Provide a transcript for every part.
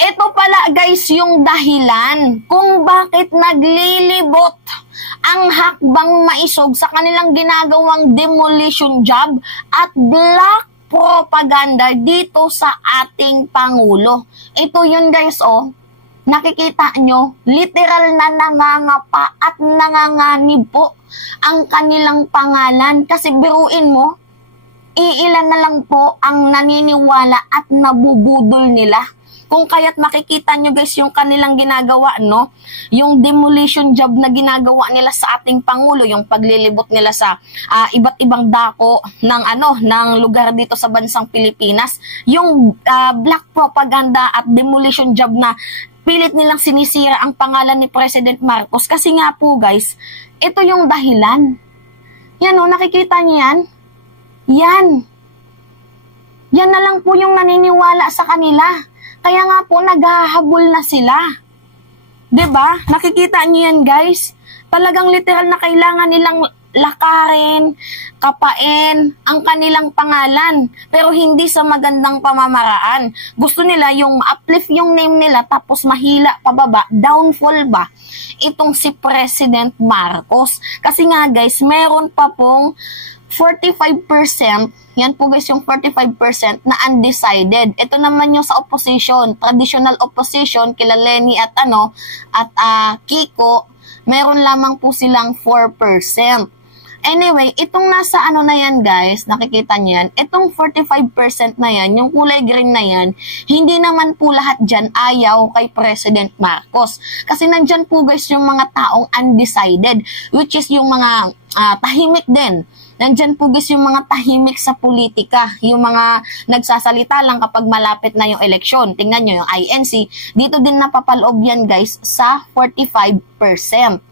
Ito pala guys yung dahilan kung bakit naglilibot ang hakbang maisog sa kanilang ginagawang demolition job at black propaganda dito sa ating Pangulo. Ito yun guys, oh. Nakikita nyo, literal na nangangapa at nanganganib po ang kanilang pangalan. Kasi biruin mo, iilan na lang po ang naniniwala at nabubudol nila. Kung kaya't makikita nyo guys yung kanilang ginagawa, no? Yung demolition job na ginagawa nila sa ating Pangulo, yung paglilibot nila sa iba't ibang dako ng lugar dito sa bansang Pilipinas, yung black propaganda at demolition job na pilit nilang sinisira ang pangalan ni President Marcos. Kasi nga po guys, ito yung dahilan. Yan o, nakikita nyo yan? Yan. Yan na lang po yung naniniwala sa kanila. Kaya nga po, naghahabol na sila. 'Di ba? Nakikita niyo yan, guys. Talagang literal na kailangan nilang lakarin, kapain ang kanilang pangalan. Pero hindi sa magandang pamamaraan. Gusto nila yung uplift yung name nila tapos mahila pababa, downfall ba? Itong si President Marcos. Kasi nga, guys, meron pa pong 45%, yan po guys yung 45% na undecided. Ito naman yung sa opposition, traditional opposition, kila Lenny at Kiko, meron lamang po silang 4%. Anyway, itong nasa na yan guys, nakikita niyan, itong 45% na yan, yung kulay green na yan, hindi naman po lahat dyan ayaw kay President Marcos. Kasi nandyan po guys yung mga taong undecided, which is yung mga tahimik din. Nandyan po guys yung mga tahimik sa politika, yung mga nagsasalita lang kapag malapit na yung eleksyon. Tingnan nyo yung INC, dito din napapaloob yan guys sa 45%.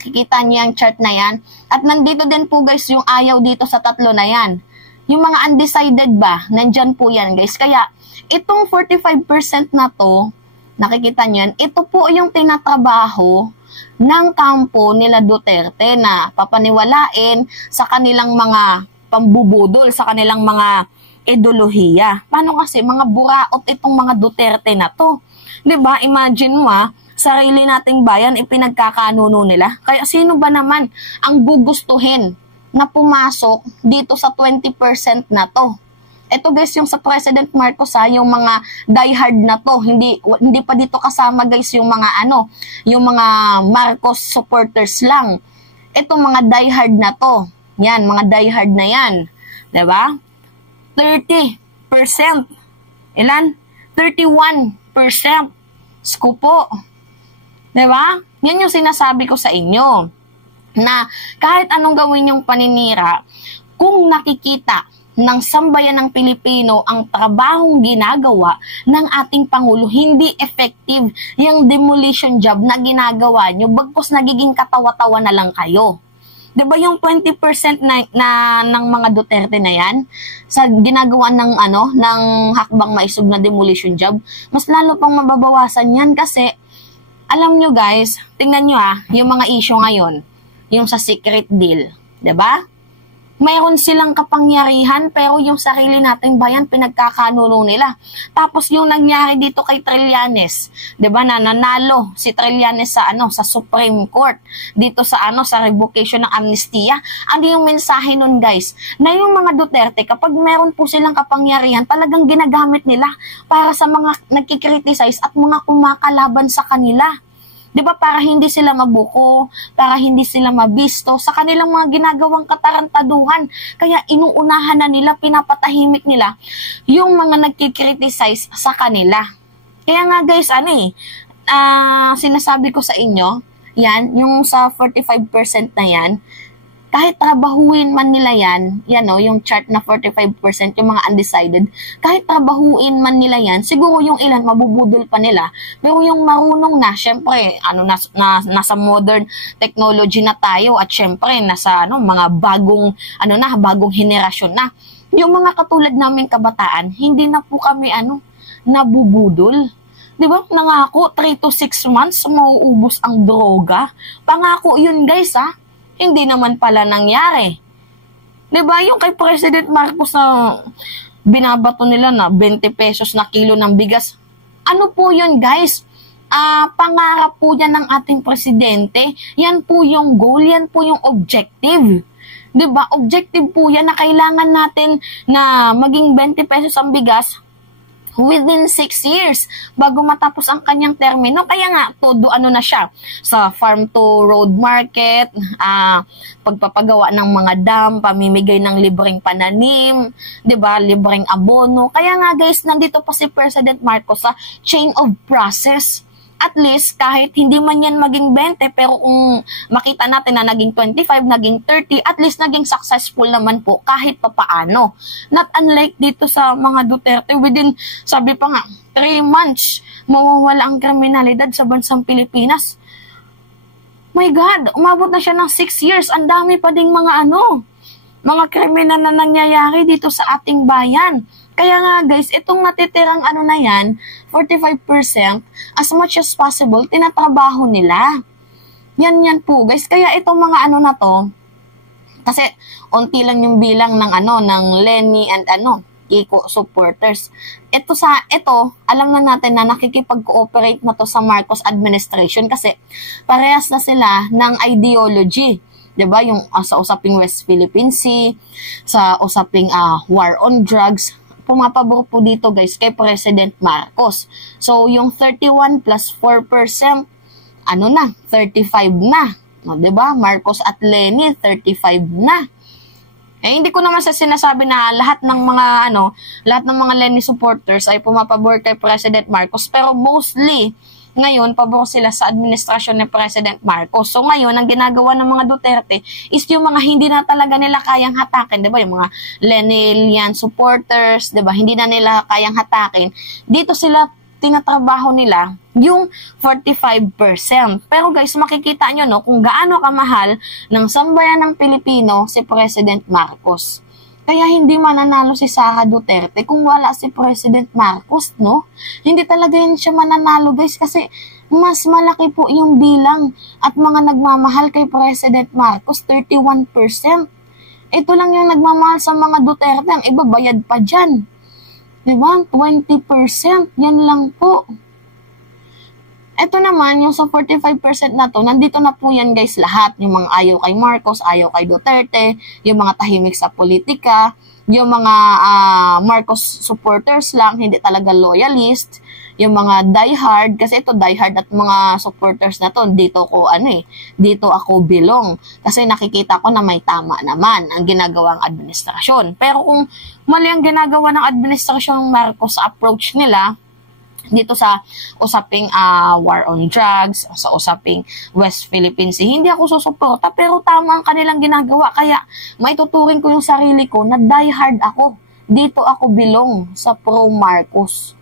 Kikita niyo yung chart na yan. At nandito din po guys yung ayaw dito sa tatlo na yan. Yung mga undecided ba, nandyan po yan guys. Kaya itong 45% na to, nakikita niyo yan, ito po yung tinatrabaho ng kampo nila Duterte na papaniwalain sa kanilang mga pambubudol, sa kanilang mga ideolohiya. Paano kasi mga buraot itong mga Duterte na to? 'Di ba? Imagine mo sarili nating bayan ipinagkakanuno nila. Kaya sino ba naman ang gugustuhin na pumasok dito sa 20% na to? Ito guys yung sa President Marcos yung mga diehard na to, hindi pa dito kasama guys yung mga yung mga Marcos supporters lang. Itong mga diehard na to, yan, mga diehard na yan, 'di ba? 30%. Ilan? 31%. Skupo. 'Di ba? Yan yung sinasabi ko sa inyo. Na kahit anong gawin yung paninira, kung nakikita ng sambayan ng Pilipino ang trabahong ginagawa ng ating Pangulo, hindi effective yung demolition job na ginagawa nyo, bagkus nagiging katawa-tawa na lang kayo. 'Di ba yung 20% na ng mga Duterte na yan sa ginagawa ng ng hakbang maisog na demolition job, mas lalo pang mababawasan yan kasi alam nyo guys, tingnan nyo yung mga issue ngayon, yung sa secret deal, 'di ba? Mayroon silang kapangyarihan pero yung sarili nating bayan pinagkakanuno nila. Tapos yung nangyari dito kay Trillanes, 'di ba, na nanalo si Trillanes sa sa Supreme Court dito sa sa revocation ng amnestia. Ano yung mensahe nun guys? Na yung mga Duterte kapag meron po silang kapangyarihan, talagang ginagamit nila para sa mga nagki-criticize at mga kumakalaban sa kanila. 'Di ba, para hindi sila mabuko, para hindi sila mabisto sa kanilang mga ginagawang katarantaduhan. Kaya inuunahan na nila, pinapatahimik nila yung mga nagki-criticize sa kanila. Kaya nga guys, sinasabi ko sa inyo, yan, yung sa 45% na yan, kahit trabahuin man nila yan, yung chart na 45%, yung mga undecided, kahit trabahuin man nila yan, siguro yung ilan mabubudol pa nila, pero yung marunong na, syempre, nasa modern technology na tayo, at syempre, nasa mga bagong, bagong henerasyon na. Yung mga katulad namin kabataan, hindi na po kami, nabubudol. Diba? Nangako, 3 to 6 months, mauubos ang droga. Pangako yun guys, Hindi naman pala nangyari. 'Di ba yung kay President Marcos na binabato nila na 20 pesos na kilo ng bigas, ano po yun guys? Pangarap po yan ng ating presidente. Yan po yung goal, yan po yung objective. 'Di ba? Objective po yan na kailangan natin na maging 20 pesos ang bigas within 6 years bago matapos ang kanyang termino. Kaya nga, todo ano na siya, sa farm to road market, pagpapagawa ng mga dam, pamimigay ng libreng pananim, 'di ba, libreng abono. Kaya nga guys, nandito pa si President Marcos sa chain of process. At least, kahit hindi man yan maging 20, pero kung makita natin na naging 25, naging 30, at least naging successful naman po kahit papaano. Not unlike dito sa mga Duterte, within, sabi pa nga, 3 months, mawawala ang kriminalidad sa bansang Pilipinas. My God, umabot na siya ng 6 years. Ang dami pa ding mga mga kriminal na nangyayari dito sa ating bayan. Kaya nga guys, itong natitirang na yan, 45%, as much as possible, tinatrabaho nila. Yan po guys. Kaya itong mga na to, kasi unti lang yung bilang ng Leni and Kiko supporters. Ito, alam na natin na nakikipag-cooperate na to sa Marcos administration kasi parehas na sila ng ideology. 'Di ba? Yung sa usaping West Philippine Sea, sa usaping war on drugs, pumapabor po dito guys kay President Marcos. So, yung 31 plus 4%, 35 na. No, 'di ba? Marcos at Leni, 35 na. Hindi ko naman sinasabi na lahat ng mga Leni supporters ay pumapabor kay President Marcos, pero mostly ngayon, pabor sila sa administrasyon ni President Marcos. So ngayon, ang ginagawa ng mga Duterte is yung mga hindi na talaga nila kayang hatakin, 'di ba? Yung mga Lenilian supporters, 'di ba? Hindi na nila kayang hatakin. Dito sila tinatrabaho nila yung 45%. Pero guys, makikita nyo kung gaano kamahal ng sambayan ng Pilipino si President Marcos. Kaya hindi mananalo si Sara Duterte kung wala si President Marcos, no? Hindi talaga yun siya mananalo, guys, kasi mas malaki po yung bilang at mga nagmamahal kay President Marcos, 31%. Ito lang yung nagmamahal sa mga Duterte, ang iba bayad pa dyan. Diba? 20%, yan lang po. Ito naman, yung sa 45% na to, nandito na po yan guys lahat. Yung mga ayaw kay Marcos, ayaw kay Duterte, yung mga tahimik sa politika, yung mga Marcos supporters lang, hindi talaga loyalist, yung mga diehard, kasi ito diehard at mga supporters na to, dito ako belong. Kasi nakikita ko na may tama naman ang ginagawang administrasyon. Pero kung mali ang ginagawa ng administrasyong Marcos sa approach nila, dito sa usaping war on drugs, sa usaping West Philippine Sea, hindi ako susuporta, pero tama ang kanilang ginagawa. Kaya maituturing ko yung sarili ko na diehard ako. Dito ako belong sa pro-Marcos.